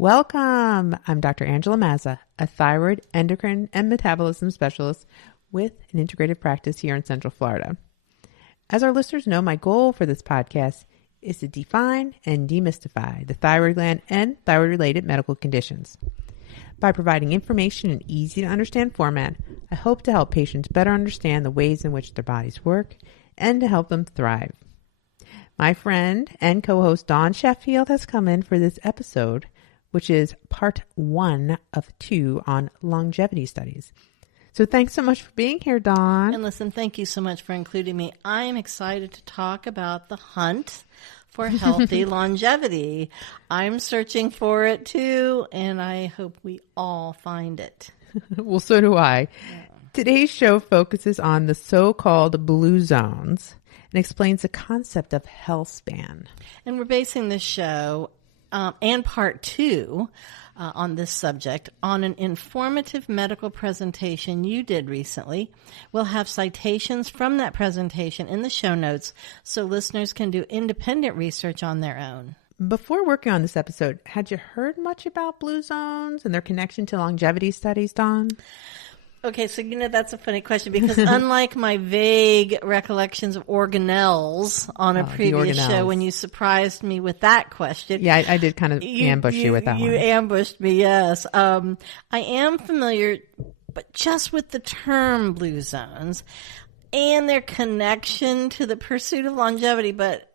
Welcome. I'm Dr. Angela Mazza, a thyroid, endocrine, and metabolism specialist with an integrative practice here in Central Florida. As our listeners know, my goal for this podcast is to define and demystify the thyroid gland and thyroid-related medical conditions. By providing information in easy-to-understand format, I hope to help patients better understand the ways in which their bodies work and to help them thrive. My friend and co-host Dawn Sheffield has come in for this episode, which is part 1 of 2 on longevity studies. So thanks so much for being here, Dawn. And listen, thank you so much for including me. I am excited to talk about the hunt for healthy longevity. I'm searching for it too, and I hope we all find it. Well, so do I. Yeah. Today's show focuses on the so-called blue zones and explains the concept of Healthspan. And we're basing this show and part 2 on this subject on an informative medical presentation you did recently. We'll have citations from that presentation in the show notes so listeners can do independent research on their own. Before working on this episode, had you heard much about blue zones and their connection to longevity studies, Dawn? Okay, so that's a funny question because unlike my vague recollections of organelles on a previous show when you surprised me with that question. Yeah, I did kind of ambush you with that one. You ambushed me, yes. I am familiar, but just with the term blue zones and their connection to the pursuit of longevity, but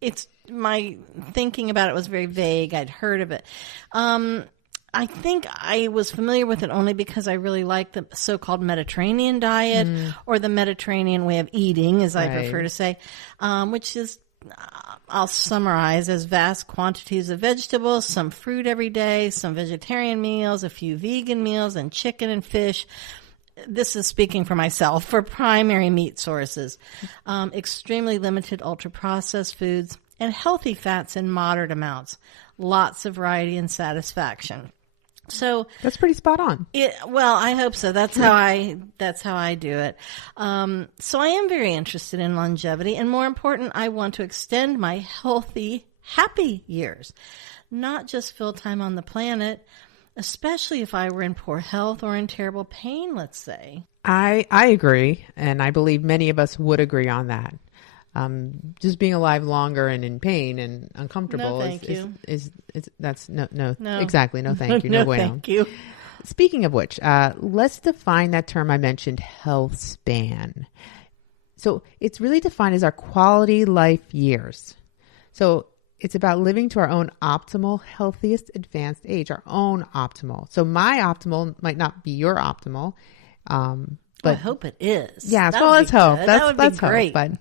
it's my thinking about it was very vague. I'd heard of it. I think I was familiar with it only because I really like the so-called Mediterranean diet or the Mediterranean way of eating, as I prefer to say, which is, I'll summarize as vast quantities of vegetables, some fruit every day, some vegetarian meals, a few vegan meals, and chicken and fish. This is speaking for myself, for primary meat sources, extremely limited ultra-processed foods, and healthy fats in moderate amounts. Lots of variety and satisfaction. So that's pretty spot on. Well, I hope so. That's how I do it. So I am very interested in longevity, and more important, I want to extend my healthy, happy years, not just fill time on the planet, especially if I were in poor health or in terrible pain, let's say. I agree, and I believe many of us would agree on that. Just being alive longer and in pain and uncomfortable that's no, exactly. No, thank you. No, bueno. Thank you. Speaking of which, let's define that term I mentioned, health span. So it's really defined as our quality life years. So it's about living to our own optimal, healthiest, advanced age, our own optimal. So my optimal might not be your optimal. But I hope it is. Yeah. So let's hope. That would be great. But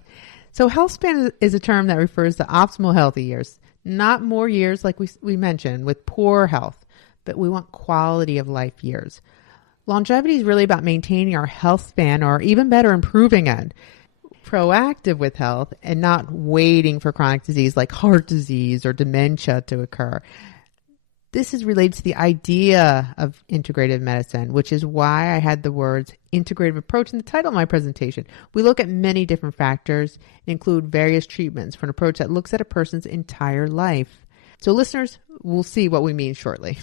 so healthspan is a term that refers to optimal healthy years, not more years like we mentioned with poor health, but we want quality of life years. Longevity is really about maintaining our health span or even better, improving it. Proactive with health and not waiting for chronic disease like heart disease or dementia to occur. This is related to the idea of integrative medicine, which is why I had the words integrative approach in the title of my presentation. We look at many different factors and include various treatments for an approach that looks at a person's entire life. So listeners will see what we mean shortly.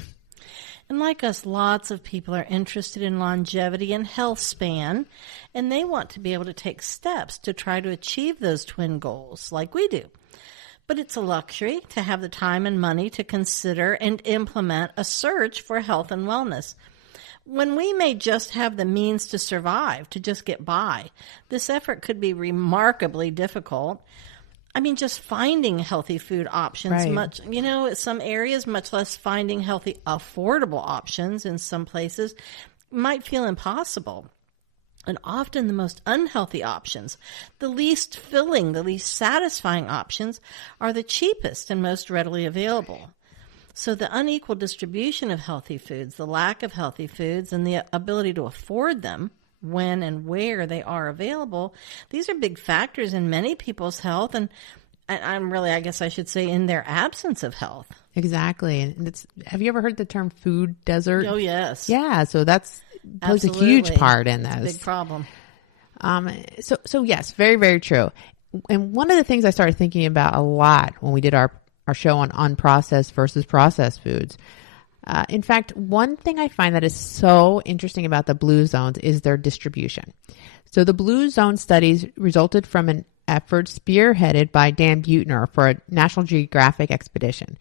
And like us, lots of people are interested in longevity and health span, and they want to be able to take steps to try to achieve those twin goals like we do. But it's a luxury to have the time and money to consider and implement a search for health and wellness. When we may just have the means to survive, to just get by, this effort could be remarkably difficult. I mean, just finding healthy food options, some areas, much less finding healthy, affordable options in some places might feel impossible. And often the most unhealthy options, the least filling, the least satisfying options are the cheapest and most readily available. So the unequal distribution of healthy foods, the lack of healthy foods, and the ability to afford them when and where they are available, these are big factors in many people's health and I'm really, I guess I should say, in their absence of health. Exactly. And have you ever heard the term food desert? Oh, yes. Yeah. So that's plays a huge part in this. It's a big problem. So yes, very, very true. And one of the things I started thinking about a lot when we did our show on unprocessed versus processed foods, In fact, one thing I find that is so interesting about the blue zones is their distribution. So the blue zone studies resulted from an effort spearheaded by Dan Buettner for a National Geographic expedition.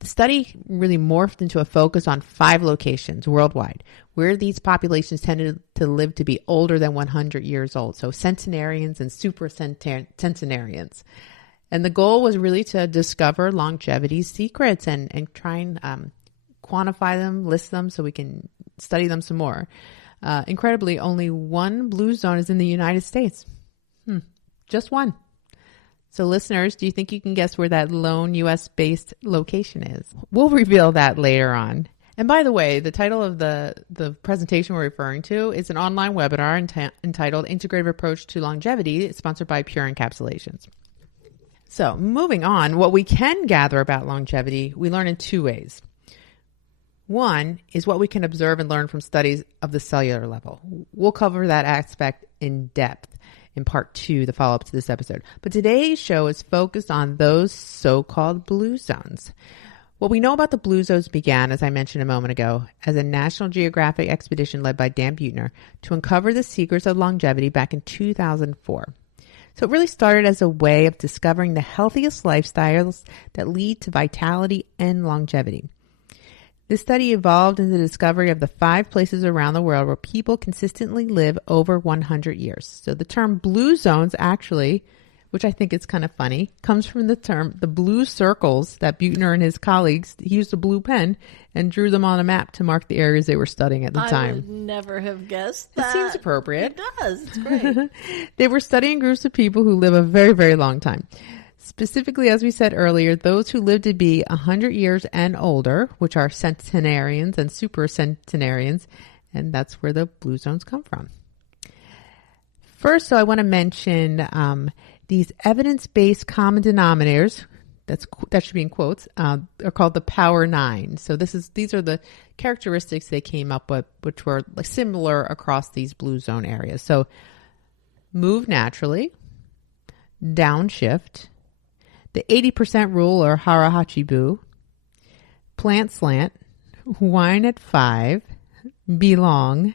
The study really morphed into a focus on 5 locations worldwide where these populations tended to live to be older than 100 years old. So centenarians and super centenarians. And the goal was really to discover longevity's secrets and try and quantify them, list them so we can study them some more. Incredibly, only one blue zone is in the United States. Just one. So listeners, do you think you can guess where that lone U.S.-based location is? We'll reveal that later on. And by the way, the title of the presentation we're referring to is an online webinar entitled Integrative Approach to Longevity. It's sponsored by Pure Encapsulations. So moving on, what we can gather about longevity, we learn in 2 ways. One is what we can observe and learn from studies of the cellular level. We'll cover that aspect in depth in part 2, the follow-up to this episode. But today's show is focused on those so-called blue zones. What we know about the blue zones began, as I mentioned a moment ago, as a National Geographic expedition led by Dan Buettner to uncover the secrets of longevity back in 2004. So it really started as a way of discovering the healthiest lifestyles that lead to vitality and longevity. This study evolved in the discovery of the 5 places around the world where people consistently live over 100 years. So the term blue zones actually, which I think is kind of funny, comes from the term, the blue circles that Buettner and his colleagues, he used a blue pen and drew them on a map to mark the areas they were studying at the time. I would never have guessed that. It seems appropriate. It does. It's great. They were studying groups of people who live a very, very long time. Specifically, as we said earlier, those who live to be 100 years and older, which are centenarians and super centenarians, and that's where the blue zones come from. First, so I want to mention these evidence-based common denominators, that should be in quotes, are called the Power 9. So these are the characteristics they came up with, which were like similar across these blue zone areas. So move naturally, downshift, the 80% rule or hara-hachi-bu, plant slant, wine at 5, belong,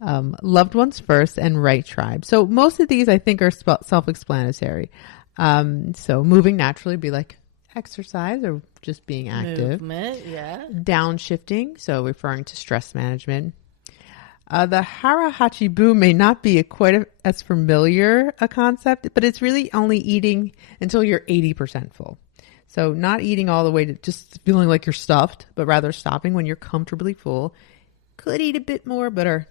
loved ones first, and right tribe. So most of these I think are self-explanatory. So moving naturally be like exercise or just being active. Movement, yeah. Downshifting, so referring to stress management. The hara-hachi-bu may not be quite as familiar a concept, but it's really only eating until you're 80% full. So not eating all the way to just feeling like you're stuffed, but rather stopping when you're comfortably full. Could eat a bit more, but are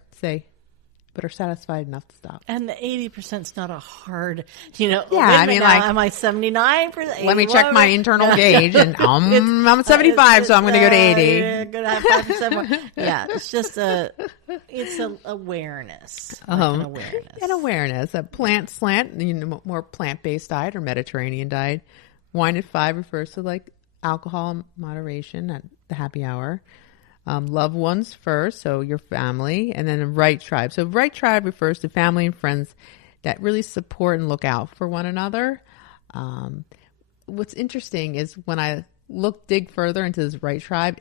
satisfied enough to stop. And the 80% is not a hard, Yeah, I mean, like, am I 79%? Let me check my internal gauge, and I'm 75, so I'm going to go to 80. You're going to have 5% more. Yeah, it's just it's an awareness. An awareness. An awareness. A plant slant, more plant-based diet or Mediterranean diet. Wine at 5 refers to like alcohol moderation at the happy hour. Loved ones first, so your family, and then the right tribe. So right tribe refers to family and friends that really support and look out for one another. What's interesting is when I dig further into this right tribe,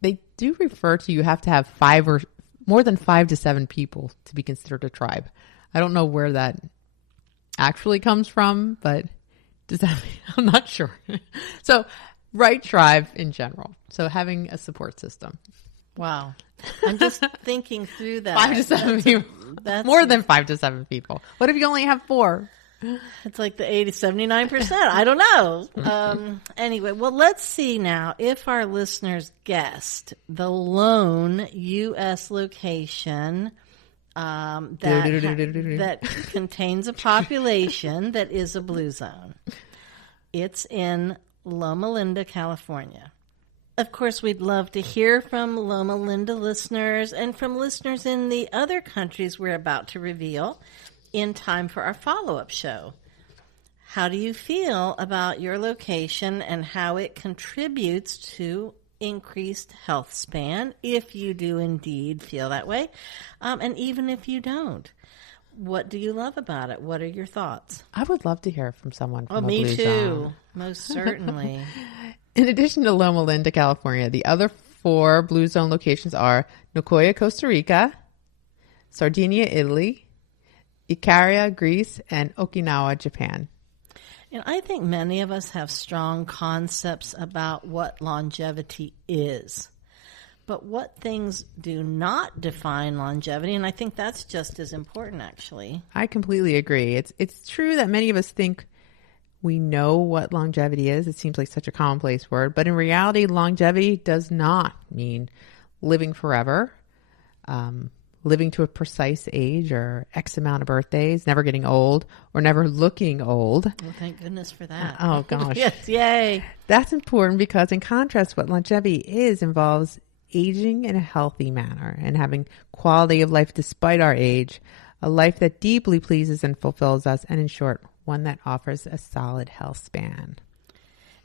they do refer to you have to have 5 or more than 5 to 7 people to be considered a tribe. I don't know where that actually comes from, but I'm not sure. So right tribe in general. So having a support system. Wow. I'm just thinking through that. 5 to 7 people. More than 5 to 7 people. What if you only have 4? It's like the 79%. I don't know. Anyway, well, let's see now if our listeners guessed the lone U.S. location that contains a population that is a blue zone. It's in Loma Linda, California. Of course, we'd love to hear from Loma Linda listeners and from listeners in the other countries we're about to reveal in time for our follow-up show. How do you feel about your location and how it contributes to increased health span, if you do indeed feel that way, and even if you don't? What do you love about it? What are your thoughts? I would love to hear from someone from a me blue too. zone. Most certainly. In addition to Loma Linda, California, the other 4 blue zone locations are Nicoya, Costa Rica, Sardinia, Italy, Ikaria, Greece, and Okinawa, Japan. And I think many of us have strong concepts about what longevity is. But what things do not define longevity? And I think that's just as important, actually. I completely agree. It's true that many of us think we know what longevity is. It seems like such a commonplace word. But in reality, longevity does not mean living forever, living to a precise age or X amount of birthdays, never getting old or never looking old. Well, thank goodness for that. Oh, gosh. Yes, yay. That's important because in contrast, what longevity involves aging in a healthy manner and having quality of life despite our age, a life that deeply pleases and fulfills us, and in short, one that offers a solid health span.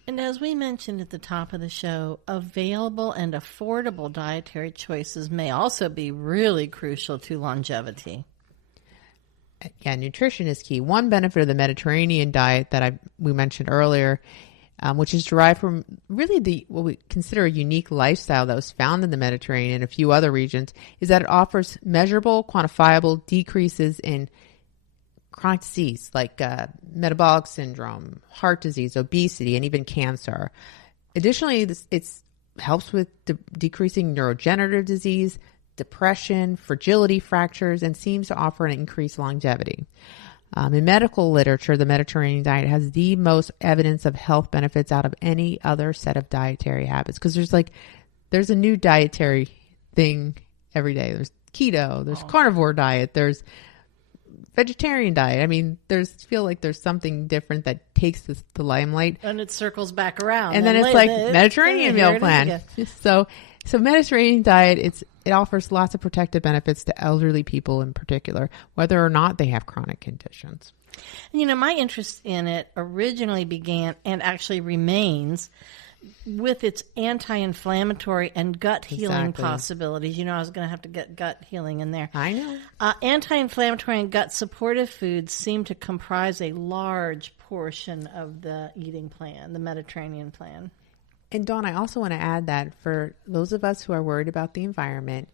And as we mentioned at the top of the show, available and affordable dietary choices may also be really crucial to longevity. Yeah, nutrition is key. One benefit of the Mediterranean diet that we mentioned earlier, which is derived from really what we consider a unique lifestyle that was found in the Mediterranean and a few other regions, is that it offers measurable, quantifiable decreases in chronic disease like metabolic syndrome, heart disease, obesity, and even cancer. Additionally, it helps with decreasing neurodegenerative disease, depression, fragility fractures, and seems to offer an increased longevity. In medical literature, the Mediterranean diet has the most evidence of health benefits out of any other set of dietary habits, because there's a new dietary thing every day. There's keto, there's carnivore diet, there's vegetarian diet. I mean, feel like there's something different that takes the limelight. And it circles back around. And then it's like Mediterranean meal plan. So Mediterranean diet, it offers lots of protective benefits to elderly people in particular, whether or not they have chronic conditions. My interest in it originally began and actually remains with its anti-inflammatory and gut healing possibilities. I was going to have to get gut healing in there. I know. Anti-inflammatory and gut supportive foods seem to comprise a large portion of the eating plan, the Mediterranean plan. And Dawn, I also want to add that for those of us who are worried about the environment,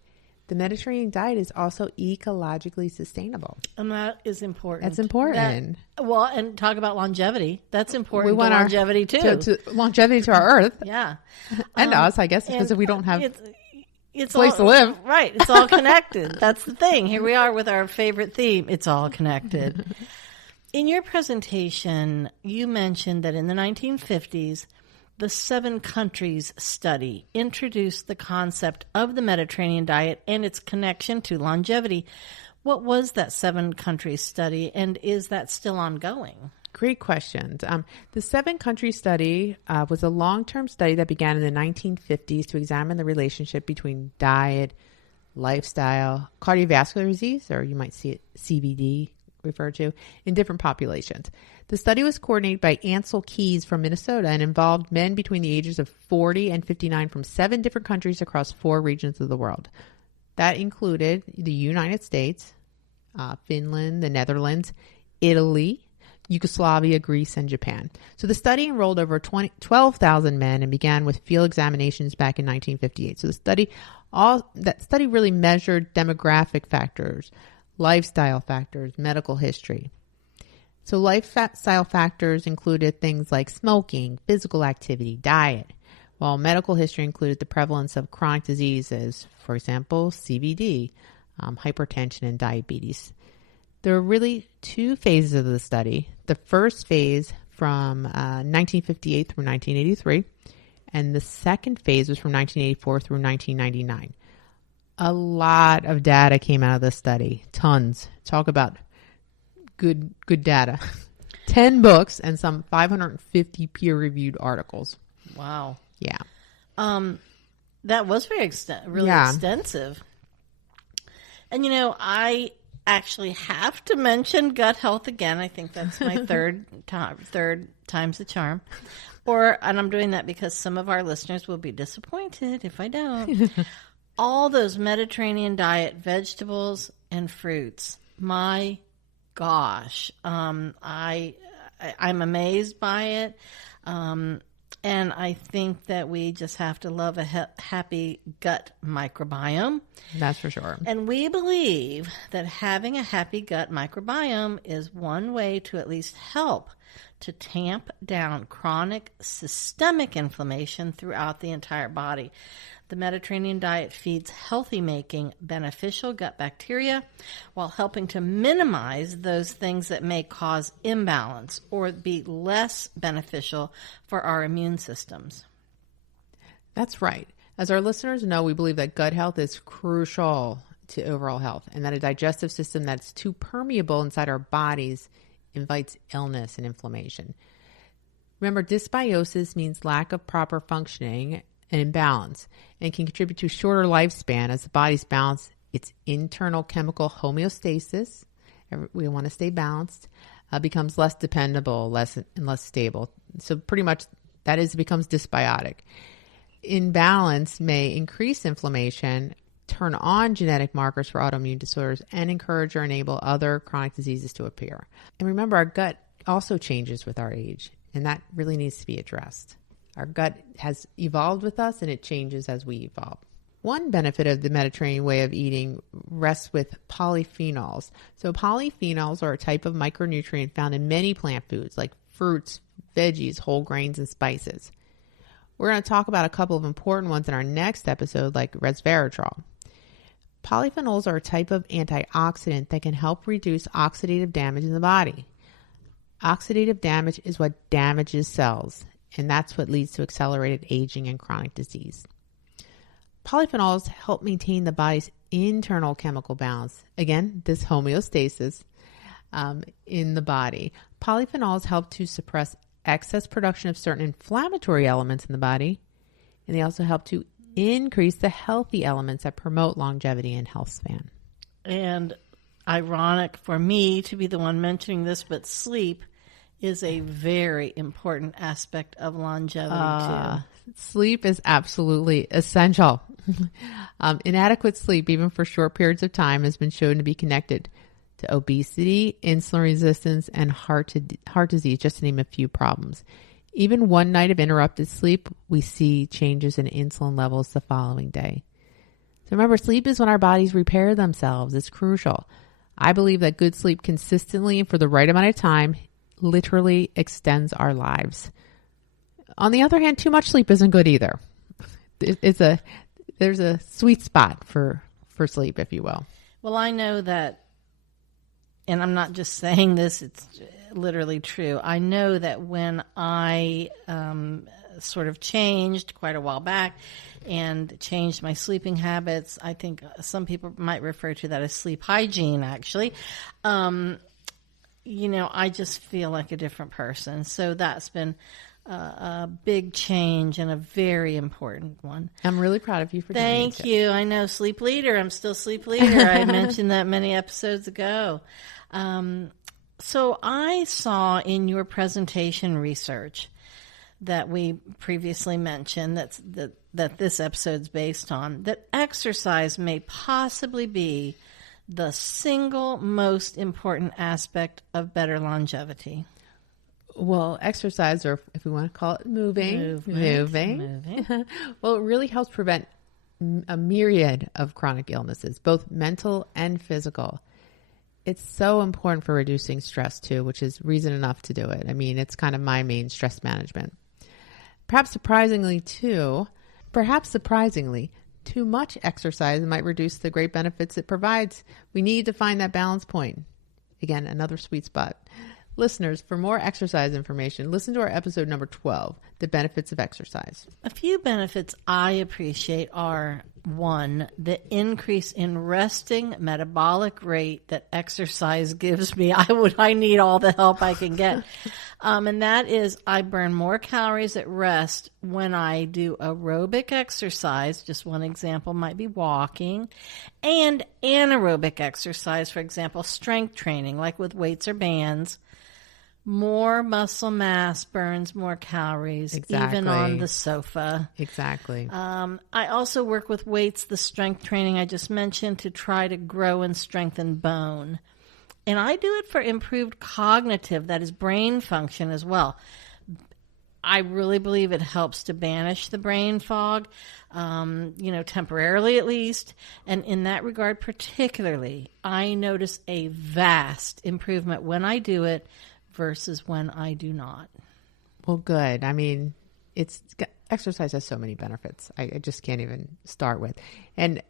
the Mediterranean diet is also ecologically sustainable. And that is important. That's important. And talk about longevity. That's important. We want longevity too. Longevity to our earth. Yeah. And us, I guess, because if we don't have it's a place to live. Right. It's all connected. That's the thing. Here we are with our favorite theme. It's all connected. In your presentation, you mentioned that in the 1950s, the 7 countries study introduced the concept of the Mediterranean diet and its connection to longevity. What was that 7 countries study, and is that still ongoing? Great questions. The 7 country study was a long-term study that began in the 1950s to examine the relationship between diet, lifestyle, cardiovascular disease, or you might see it CVD referred to, in different populations. The study was coordinated by Ansel Keys from Minnesota and involved men between the ages of 40 and 59 from 7 different countries across 4 regions of the world. That included the United States, Finland, the Netherlands, Italy, Yugoslavia, Greece, and Japan. So the study enrolled over 12,000 men and began with field examinations back in 1958. So that study really measured demographic factors, lifestyle factors, medical history. So lifestyle factors included things like smoking, physical activity, diet, while medical history included the prevalence of chronic diseases, for example, CVD, hypertension, and diabetes. There were really 2 phases of the study. The first phase from 1958 through 1983, and the second phase was from 1984 through 1999. A lot of data came out of this study. Tons. Talk about good data. 10 books and some 550 peer-reviewed articles. Wow. Yeah. That was very extensive. And I actually have to mention gut health again. I think that's my third time's the charm. And I'm doing that because some of our listeners will be disappointed if I don't. All those Mediterranean diet vegetables and fruits. My gosh. I'm amazed by it. And I think that we just have to love a happy gut microbiome. That's for sure. And we believe that having a happy gut microbiome is one way to at least help to tamp down chronic systemic inflammation throughout the entire body. The Mediterranean diet feeds healthy-making, beneficial gut bacteria while helping to minimize those things that may cause imbalance or be less beneficial for our immune systems. That's right. As our listeners know, we believe that gut health is crucial to overall health, and that a digestive system that's too permeable inside our bodies invites illness and inflammation. Remember, dysbiosis means lack of proper functioning and imbalance, and can contribute to shorter lifespan as the body's balance its internal chemical homeostasis. We want to stay balanced, becomes less dependable, less stable. So pretty much that is, it becomes dysbiotic. Imbalance may increase inflammation, turn on genetic markers for autoimmune disorders, and encourage or enable other chronic diseases to appear. And remember, our gut also changes with our age, and that really needs to be addressed. Our gut has evolved with us, and it changes as we evolve. One benefit of the Mediterranean way of eating rests with polyphenols. So polyphenols are a type of micronutrient found in many plant foods like fruits, veggies, whole grains, and spices. We're going to talk about a couple of important ones in our next episode, like resveratrol. Polyphenols are a type of antioxidant that can help reduce oxidative damage in the body. Oxidative damage is what damages cells, and that's what leads to accelerated aging and chronic disease. Polyphenols help maintain the body's internal chemical balance. Again, this homeostasis in the body. Polyphenols help to suppress excess production of certain inflammatory elements in the body, and they also help to increase the healthy elements that promote longevity and health span. And ironic for me to be the one mentioning this, but sleep is a very important aspect of longevity too. Sleep is absolutely essential. Inadequate sleep, even for short periods of time, has been shown to be connected to obesity, insulin resistance, and heart disease, just to name a few problems. Even one night of interrupted sleep, we see changes in insulin levels the following day. So remember, sleep is when our bodies repair themselves. It's crucial. I believe that good sleep consistently and for the right amount of time literally extends our lives. On the other hand, too much sleep isn't good either. There's a sweet spot for sleep, if you will. Well, I know that, and I'm not just saying this, it's literally true. I know that when I sort of changed quite a while back and changed my sleeping habits, I think some people might refer to that as sleep hygiene, actually. I just feel like a different person. So that's been a big change and a very important one. I'm really proud of you for doing it. Thank you. I know, sleep leader. I'm still sleep leader. I mentioned that many episodes ago. So I saw in your presentation research that we previously mentioned that this episode's based on, that exercise may possibly be the single most important aspect of better longevity. Well, exercise, or if we want to call it moving. Well, it really helps prevent a myriad of chronic illnesses, both mental and physical. It's so important for reducing stress too, which is reason enough to do it. I mean, it's kind of my main stress management. Perhaps surprisingly, too much exercise might reduce the great benefits it provides. We need to find that balance point. Again, another sweet spot. Listeners, for more exercise information, listen to our episode number 12, The Benefits of Exercise. A few benefits I appreciate are, one, the increase in resting metabolic rate that exercise gives me. I need all the help I can get. And that is, I burn more calories at rest when I do aerobic exercise. Just one example might be walking. And anaerobic exercise, for example, strength training, like with weights or bands. More muscle mass burns more calories, even on the sofa. Exactly. I also work with weights, the strength training I just mentioned, to try to grow and strengthen bone. And I do it for improved cognitive, that is brain function as well. I really believe it helps to banish the brain fog, temporarily at least. And in that regard, particularly, I notice a vast improvement when I do it versus when I do not. Well, good. I mean, exercise has so many benefits. I just can't even start with. And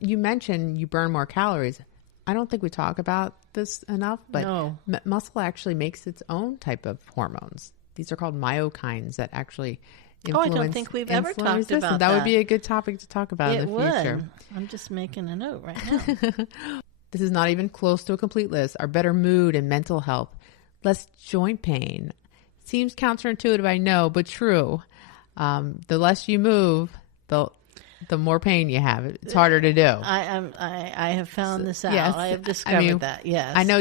you mentioned you burn more calories. I don't think we talk about this enough, but No. Muscle actually makes its own type of hormones. These are called myokines that actually influence I don't think we've ever insulin talked resistance. about that. that. Would be a good topic to talk about in the future. Would. I'm just making a note right now. This is not even close to a complete list. Our better mood and mental health, less joint pain. Seems counterintuitive, I know, but true. The less you move, the more pain you have. It's harder to do. I have found this out. Yes. I have discovered that. Yes. I know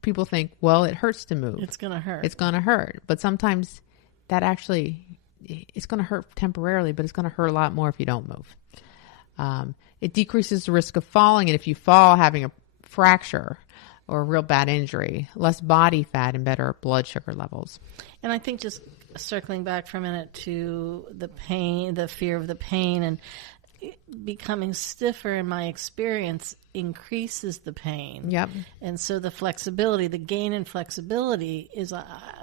people think, well, it hurts to move. It's going to hurt. It's going to hurt. But sometimes that actually, it's going to hurt temporarily, but it's going to hurt a lot more if you don't move. It decreases the risk of falling. And if you fall, having a fracture or a real bad injury, less body fat and better blood sugar levels. And I think just circling back for a minute to the pain, the fear of the pain, and becoming stiffer in my experience increases the pain. Yep. And so the flexibility, the gain in flexibility is,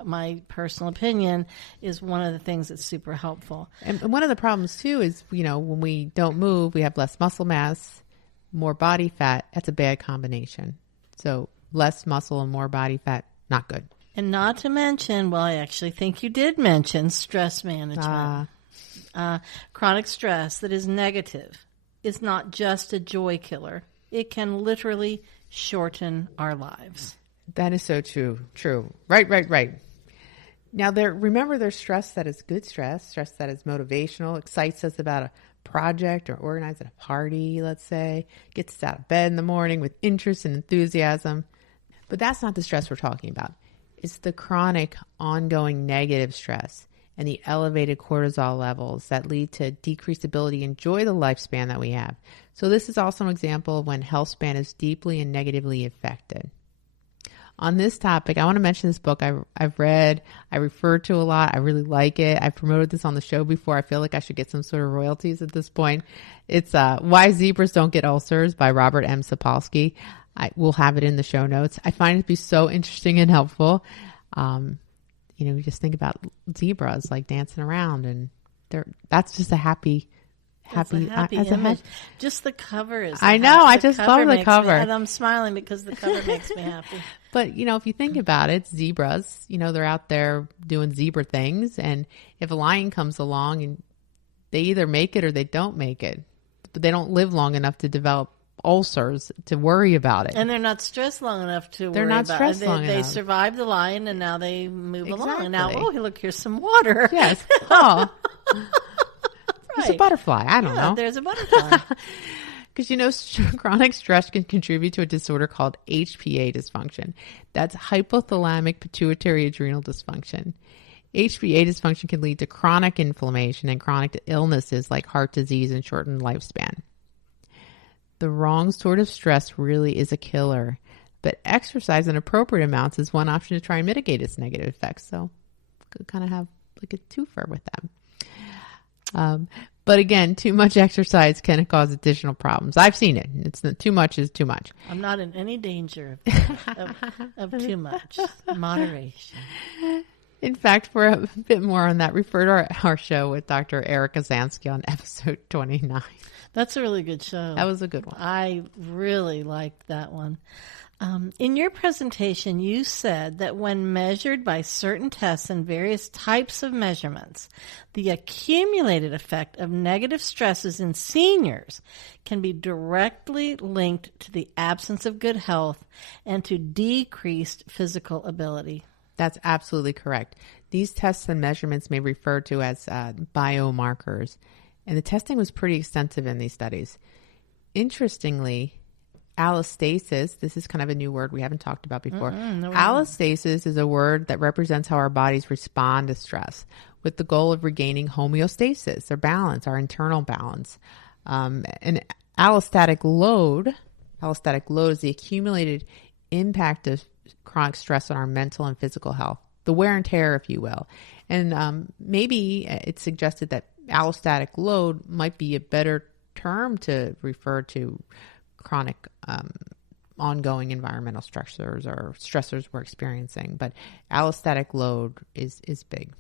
my personal opinion, is one of the things that's super helpful. And one of the problems too is, when we don't move, we have less muscle mass, more body fat. That's a bad combination. So less muscle and more body fat, not good. And not to mention, well, I actually think you did mention stress management. Chronic stress that is negative is not just a joy killer. It can literally shorten our lives. That is so true. True. Right. Now, remember there's stress that is good stress that is motivational, excites us about a project or organizing a party, let's say, gets us out of bed in the morning with interest and enthusiasm. But that's not the stress we're talking about. It's the chronic, ongoing negative stress and the elevated cortisol levels that lead to decreased ability to enjoy the lifespan that we have. So this is also an example of when Healthspan is deeply and negatively affected. On this topic, I want to mention this book I've read, I refer to a lot. I really like it. I've promoted this on the show before. I feel like I should get some sort of royalties at this point. It's Why Zebras Don't Get Ulcers by Robert M. Sapolsky. I will have it in the show notes. I find it to be so interesting and helpful. We just think about zebras like dancing around, and that's just a happy image. Just the cover is. I know. I just love the cover, and I'm smiling because the cover makes me happy. But if you think about it, zebras, they're out there doing zebra things, and if a lion comes along, and they either make it or they don't make it, but they don't live long enough to develop ulcers to worry about it. And they're not stressed long enough to worry about it. They survived the lion, and now they move along. Exactly. And now, look, here's some water. Yes. Oh. Right. There's a butterfly. I don't know. There's a butterfly. Because, chronic stress can contribute to a disorder called HPA dysfunction. That's hypothalamic pituitary adrenal dysfunction. HPA dysfunction can lead to chronic inflammation and chronic illnesses like heart disease and shortened lifespan. The wrong sort of stress really is a killer, but exercise in appropriate amounts is one option to try and mitigate its negative effects. So could kind of have like a twofer with them. But again, too much exercise can cause additional problems. I've seen it. It's too much is too much. I'm not in any danger of too much. Moderation. In fact, for a bit more on that, refer to our show with Dr. Eric Kazansky on episode 29. That's a really good show. That was a good one. I really liked that one. In your presentation, you said that when measured by certain tests and various types of measurements, the accumulated effect of negative stresses in seniors can be directly linked to the absence of good health and to decreased physical ability. That's absolutely correct. These tests and measurements may be referred to as biomarkers, and the testing was pretty extensive in these studies. Interestingly, allostasis, this is kind of a new word we haven't talked about before. Allostasis is a word that represents how our bodies respond to stress with the goal of regaining homeostasis or balance, our internal balance. And allostatic load is the accumulated impact of chronic stress on our mental and physical health, the wear and tear, if you will. And maybe it's suggested that allostatic load might be a better term to refer to chronic ongoing environmental stressors or stressors we're experiencing. But allostatic load is big.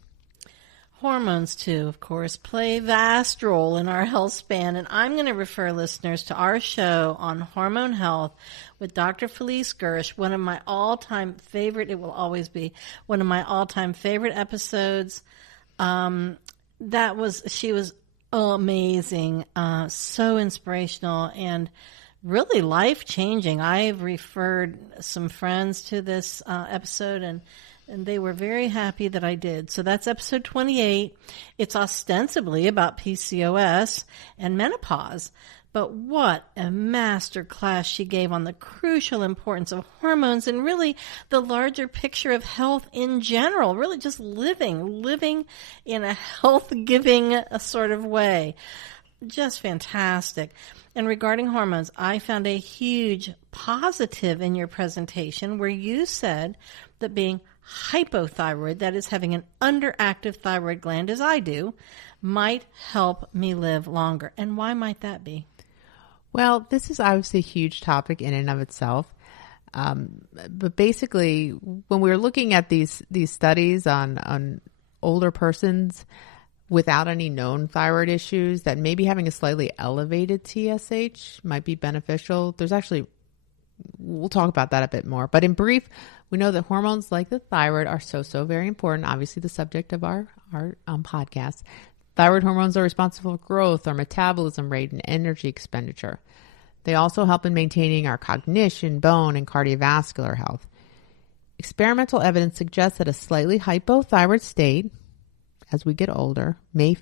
Hormones, too, of course, play a vast role in our health span, and I'm going to refer listeners to our show on hormone health with Dr. Felice Gersh, one of my all-time favorite, it will always be, one of my all-time favorite episodes. She was amazing, so inspirational, and really life-changing. I've referred some friends to this episode, and they were very happy that I did. So that's episode 28. It's ostensibly about PCOS and menopause. But what a master class she gave on the crucial importance of hormones and really the larger picture of health in general, really just living in a health-giving sort of way. Just fantastic. And regarding hormones, I found a huge positive in your presentation where you said that being hypothyroid, that is having an underactive thyroid gland as I do, might help me live longer. And why might that be? Well, this is obviously a huge topic in and of itself. But basically, when we were looking at these studies on older persons without any known thyroid issues, that maybe having a slightly elevated TSH might be beneficial. We'll talk about that a bit more. But in brief, we know that hormones like the thyroid are so very important. Obviously, the subject of our podcast. Thyroid hormones are responsible for growth, our metabolism rate, and energy expenditure. They also help in maintaining our cognition, bone, and cardiovascular health. Experimental evidence suggests that a slightly hypothyroid state, as we get older, may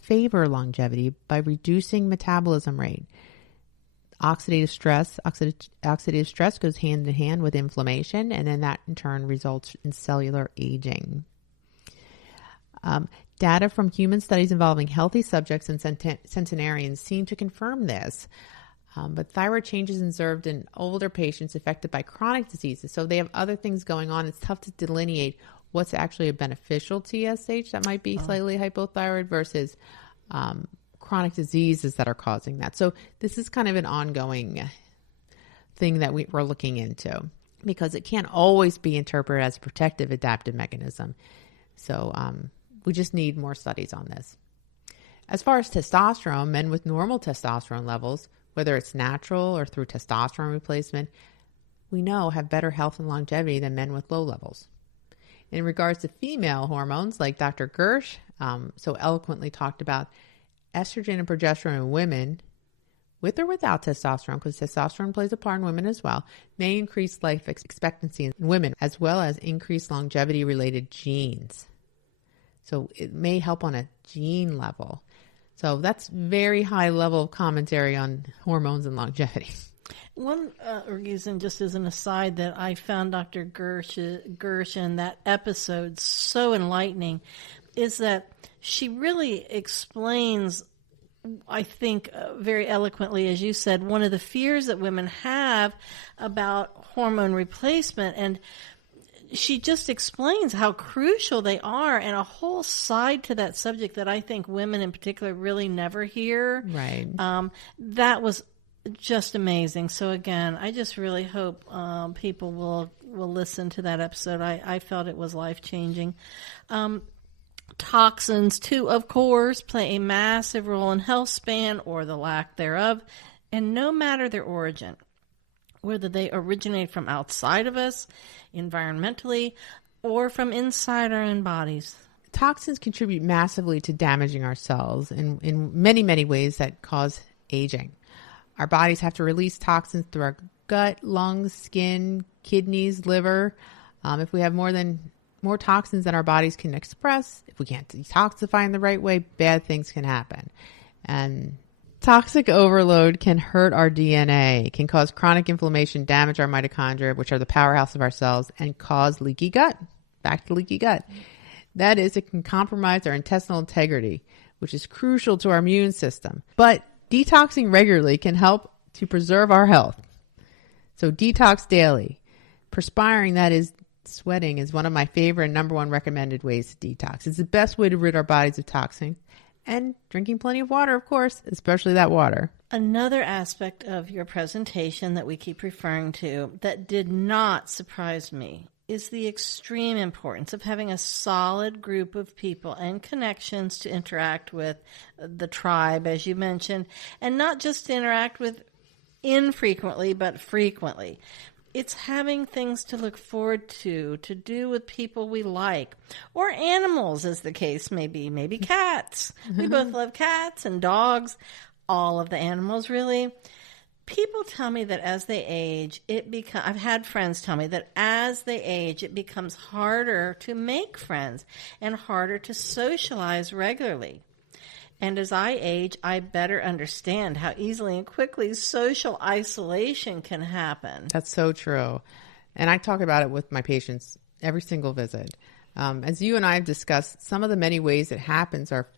favor longevity by reducing metabolism rate. Oxidative stress goes hand in hand with inflammation, and then that in turn results in cellular aging. Data from human studies involving healthy subjects and centenarians seem to confirm this. But thyroid changes observed in older patients affected by chronic diseases. So they have other things going on. It's tough to delineate what's actually a beneficial TSH that might be slightly hypothyroid versus chronic diseases that are causing that. So this is kind of an ongoing thing that we're looking into because it can't always be interpreted as a protective adaptive mechanism. So we just need more studies on this. As far as testosterone, men with normal testosterone levels, whether it's natural or through testosterone replacement, we know have better health and longevity than men with low levels. In regards to female hormones, like Dr. Gersh so eloquently talked about, estrogen and progesterone in women, with or without testosterone, because testosterone plays a part in women as well, may increase life expectancy in women, as well as increase longevity-related genes. So it may help on a gene level. So that's very high level of commentary on hormones and longevity. One reason, just as an aside, that I found Dr. Gersh in that episode so enlightening is that she really explains, I think, very eloquently, as you said, one of the fears that women have about hormone replacement. And she just explains how crucial they are and a whole side to that subject that I think women in particular really never hear. Right. That was just amazing. So again, I just really hope people will listen to that episode. I felt it was life-changing. Toxins, too, of course, play a massive role in health span or the lack thereof, and no matter their origin, whether they originate from outside of us, environmentally, or from inside our own bodies. Toxins contribute massively to damaging our cells in many, many ways that cause aging. Our bodies have to release toxins through our gut, lungs, skin, kidneys, liver. If we have more toxins than our bodies can express, if we can't detoxify in the right way, bad things can happen. And toxic overload can hurt our DNA, can cause chronic inflammation, damage our mitochondria, which are the powerhouse of our cells, and cause leaky gut. Back to leaky gut. That is, it can compromise our intestinal integrity, which is crucial to our immune system. But detoxing regularly can help to preserve our health. So detox daily. Perspiring, that is, Sweating is one of my favorite and number one recommended ways to detox. It's the best way to rid our bodies of toxins. And drinking plenty of water, of course, especially that water. Another aspect of your presentation that we keep referring to that did not surprise me is the extreme importance of having a solid group of people and connections to interact with the tribe, as you mentioned, and not just to interact with infrequently, but frequently. It's having things to look forward to do with people we like, or animals, as the case may be, maybe cats. We both love cats and dogs, all of the animals, really. People tell me that as they age, I've had friends tell me that as they age, it becomes harder to make friends and harder to socialize regularly. And as I age, I better understand how easily and quickly social isolation can happen. That's so true. And I talk about it with my patients every single visit. As you and I have discussed, some of the many ways it happens are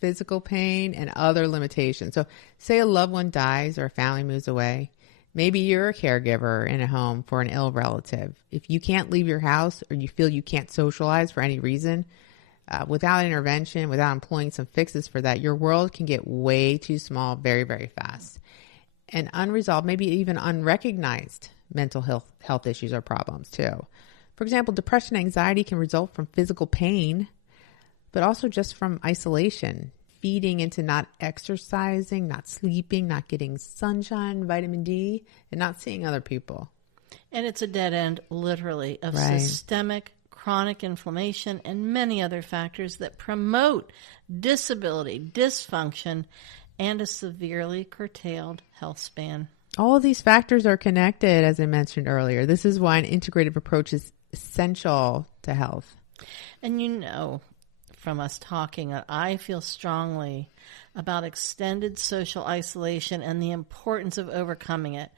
physical pain and other limitations. So say a loved one dies or a family moves away. Maybe you're a caregiver in a home for an ill relative. If you can't leave your house or you feel you can't socialize for any reason, without intervention, without employing some fixes for that, your world can get way too small very, very fast. And unresolved, maybe even unrecognized mental health issues or problems too. For example, depression and anxiety can result from physical pain, but also just from isolation, feeding into not exercising, not sleeping, not getting sunshine, vitamin D, and not seeing other people. And it's a dead end, literally, of Right. systemic chronic inflammation, and many other factors that promote disability, dysfunction, and a severely curtailed health span. All of these factors are connected, as I mentioned earlier. This is why an integrative approach is essential to health. And you know from us talking that I feel strongly about extended social isolation and the importance of overcoming it.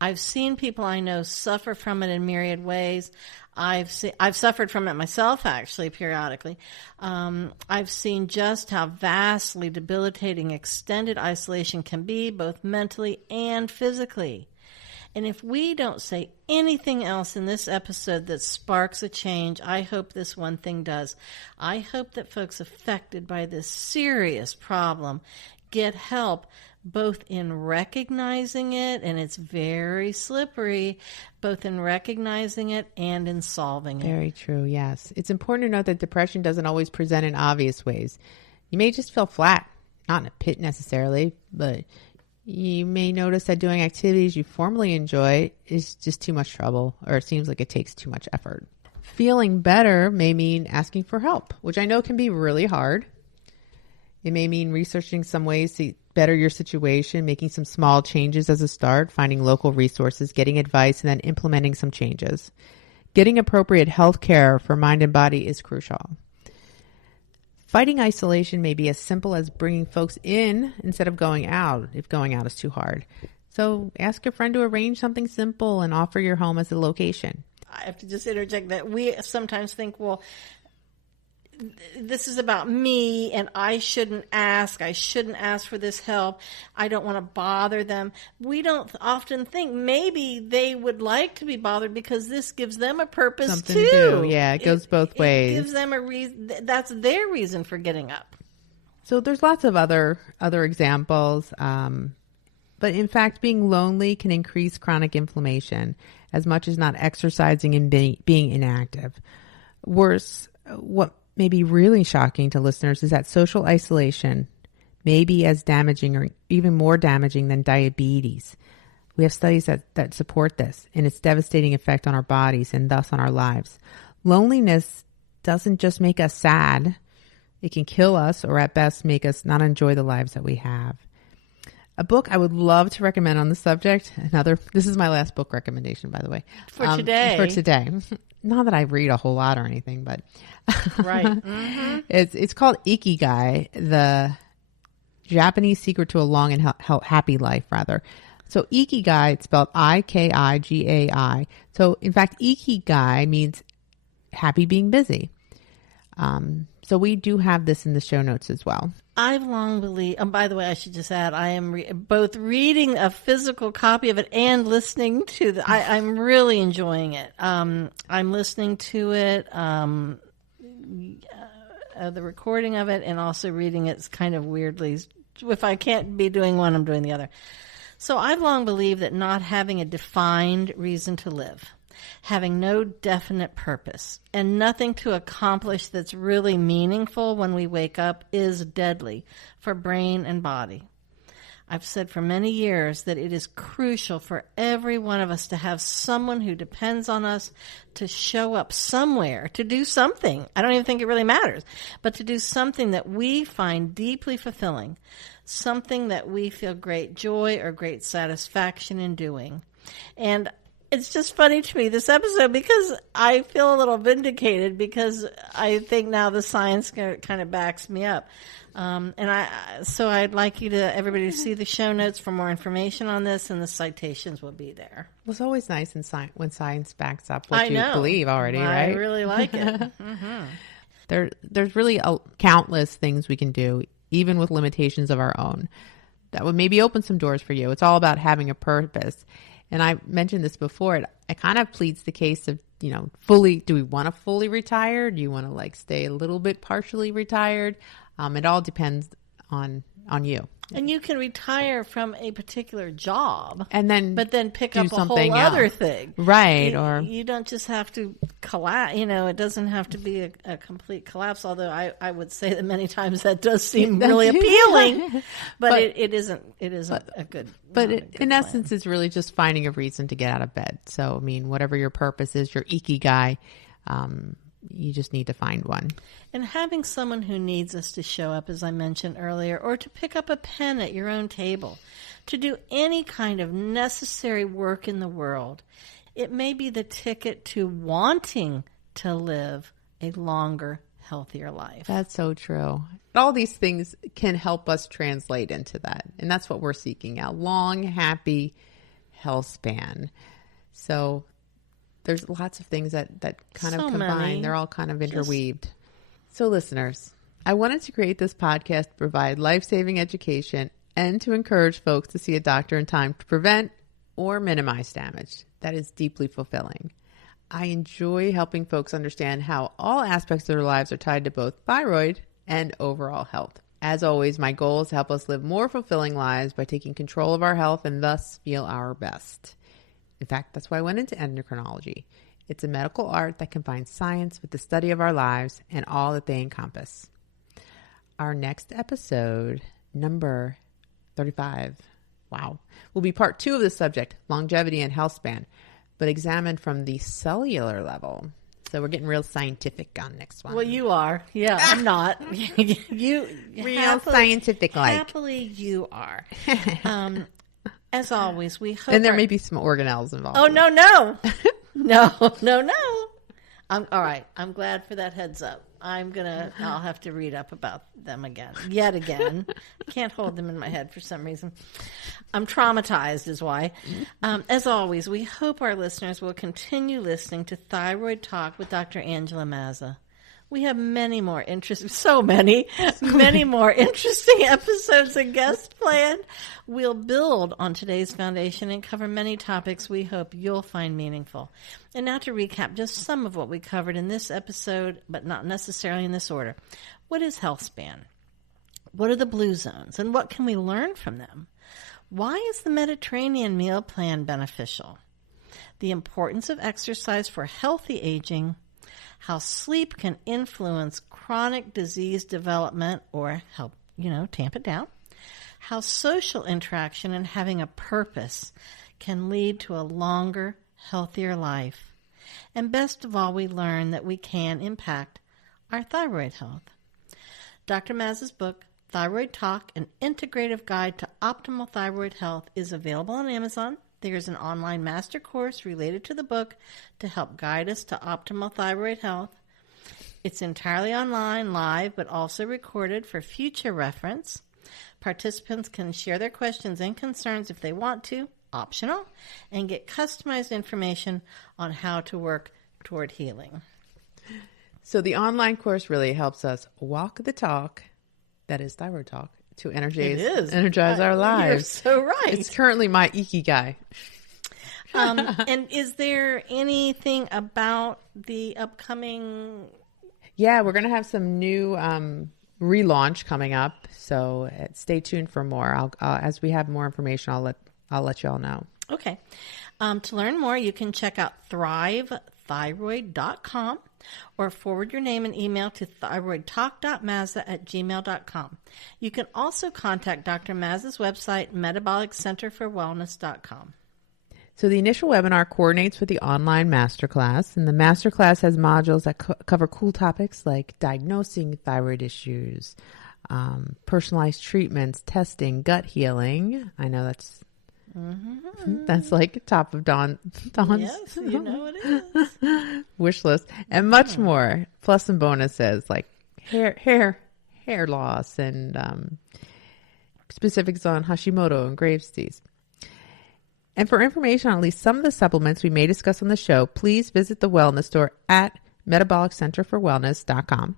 I've seen people I know suffer from it in myriad ways. I've suffered from it myself, actually, periodically. I've seen just how vastly debilitating extended isolation can be, both mentally and physically. And if we don't say anything else in this episode that sparks a change, I hope this one thing does. I hope that folks affected by this serious problem get help, both in recognizing it, and it's very slippery, both in recognizing it and in solving it. Very true, yes. It's important to note that depression doesn't always present in obvious ways. You may just feel flat, not in a pit necessarily, but you may notice that doing activities you formerly enjoy is just too much trouble, or it seems like it takes too much effort. Feeling better may mean asking for help, which I know can be really hard. It may mean researching some ways to better your situation, making some small changes as a start, finding local resources, getting advice, and then implementing some changes. Getting appropriate health care for mind and body is crucial. Fighting isolation may be as simple as bringing folks in instead of going out, if going out is too hard. So ask a friend to arrange something simple and offer your home as a location. I have to just interject that we sometimes think, well, this is about me and I shouldn't ask for this help. I don't want to bother them. We don't often think maybe they would like to be bothered because this gives them a purpose Something too. to do. Yeah, it goes both ways. It gives them a reason. That's their reason for getting up. So there's lots of other examples. But in fact, being lonely can increase chronic inflammation as much as not exercising and being inactive. Worse, what may be really shocking to listeners is that social isolation may be as damaging or even more damaging than diabetes. We have studies that support this and its devastating effect on our bodies and thus on our lives. Loneliness doesn't just make us sad. It can kill us or at best make us not enjoy the lives that we have. A book I would love to recommend on the subject, this is my last book recommendation, by the way. For today. Not that I read a whole lot or anything, but right. Mm-hmm. It's called Ikigai, the Japanese secret to a long and happy life, rather. So Ikigai, it's spelled Ikigai. So in fact, Ikigai means happy being busy. So we do have this in the show notes as well. I've long believed, and by the way, I should just add, I am both reading a physical copy of it and listening to I'm really enjoying it. I'm listening to it, the recording of it, and also reading it kind of weirdly. If I can't be doing one, I'm doing the other. So I've long believed that not having a defined reason to live, having no definite purpose, and nothing to accomplish that's really meaningful when we wake up is deadly for brain and body. I've said for many years that it is crucial for every one of us to have someone who depends on us to show up somewhere, to do something. I don't even think it really matters, but to do something that we find deeply fulfilling, something that we feel great joy or great satisfaction in doing. And it's just funny to me, this episode, because I feel a little vindicated because I think now the science kind of backs me up. So I'd like everybody to see the show notes for more information on this, and the citations will be there. Well, it's always nice when science backs up what you believe already, right? I really like it. Mm-hmm. There's really countless things we can do, even with limitations of our own, that would maybe open some doors for you. It's all about having a purpose. And I mentioned this before. It kind of pleads the case of, do we want to fully retire? Do you want to stay a little bit partially retired? It all depends on you. And you can retire from a particular job, but then pick do up a whole other thing, right? You don't just have to collapse. It doesn't have to be a complete collapse. Although I would say that many times that does seem really appealing, but it isn't. It isn't a good. But in plan. Essence, it's really just finding a reason to get out of bed. So whatever your purpose is, your ikigai. You just need to find one. And having someone who needs us to show up, as I mentioned earlier, or to pick up a pen at your own table, to do any kind of necessary work in the world, it may be the ticket to wanting to live a longer, healthier life. That's so true. All these things can help us translate into that. And that's what we're seeking out. Long, happy health span. So there's lots of things that kind of combine. Many. They're all kind of interweaved. So listeners, I wanted to create this podcast to provide life-saving education and to encourage folks to see a doctor in time to prevent or minimize damage. That is deeply fulfilling. I enjoy helping folks understand how all aspects of their lives are tied to both thyroid and overall health. As always, my goal is to help us live more fulfilling lives by taking control of our health and thus feel our best. In fact, that's why I went into endocrinology. It's a medical art that combines science with the study of our lives and all that they encompass. Our next episode, number 35, will be part 2 of the subject, longevity and health span, but examined from the cellular level. So we're getting real scientific on next one. Well, you are. Yeah, I'm not. You real scientific-like. Happily, you are. As always, we hope. And there may be some organelles involved. Oh, no. No. All right. I'm glad for that heads up. I'll have to read up about them yet again. I can't hold them in my head for some reason. I'm traumatized is why. As always, we hope our listeners will continue listening to Thyroid Talk with Dr. Angela Mazza. We have many more more interesting episodes and guests planned. We'll build on today's foundation and cover many topics we hope you'll find meaningful. And now to recap just some of what we covered in this episode, but not necessarily in this order. What is Healthspan? What are the blue zones, and what can we learn from them? Why is the Mediterranean meal plan beneficial? The importance of exercise for healthy aging. How sleep can influence chronic disease development or help, tamp it down. How social interaction and having a purpose can lead to a longer, healthier life. And best of all, we learn that we can impact our thyroid health. Dr. Mazza's book, Thyroid Talk, An Integrative Guide to Optimal Thyroid Health, is available on Amazon. There's an online master course related to the book to help guide us to optimal thyroid health. It's entirely online, live, but also recorded for future reference. Participants can share their questions and concerns if they want to, optional, and get customized information on how to work toward healing. So the online course really helps us walk the talk, that is thyroid talk, to energize our lives. You're so right. It's currently my ikigai. And is there anything about the upcoming? Yeah, we're going to have some new relaunch coming up. So stay tuned for more. As we have more information, I'll let you all know. Okay. To learn more, you can check out thrivethyroid.com or forward your name and email to thyroidtalk.mazza@gmail.com. You can also contact Dr. Mazza's website, metaboliccenterforwellness.com. So the initial webinar coordinates with the online masterclass, and the masterclass has modules that cover cool topics like diagnosing thyroid issues, personalized treatments, testing, gut healing. I know that's like top of Dawn's Yes, you know it is. wish list, and much more. Plus some bonuses like hair loss and specifics on Hashimoto and Graves' disease. And for information on at least some of the supplements we may discuss on the show, please visit the wellness store at metaboliccenterforwellness.com.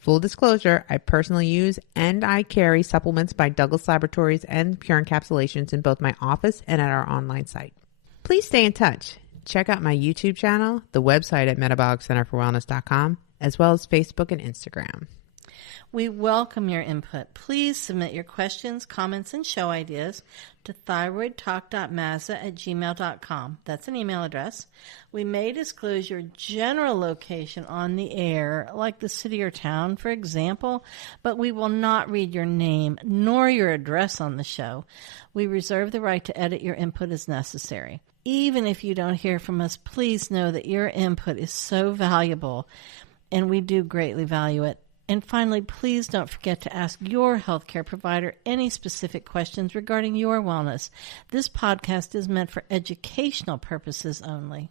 Full disclosure, I personally use and I carry supplements by Douglas Laboratories and Pure Encapsulations in both my office and at our online site. Please stay in touch. Check out my YouTube channel, the website at metaboliccenterforwellness.com, as well as Facebook and Instagram. We welcome your input. Please submit your questions, comments, and show ideas to thyroidtalk.mazza@gmail.com. That's an email address. We may disclose your general location on the air, like the city or town, for example, but we will not read your name nor your address on the show. We reserve the right to edit your input as necessary. Even if you don't hear from us, please know that your input is so valuable, and we do greatly value it. And finally, please don't forget to ask your healthcare provider any specific questions regarding your wellness. This podcast is meant for educational purposes only.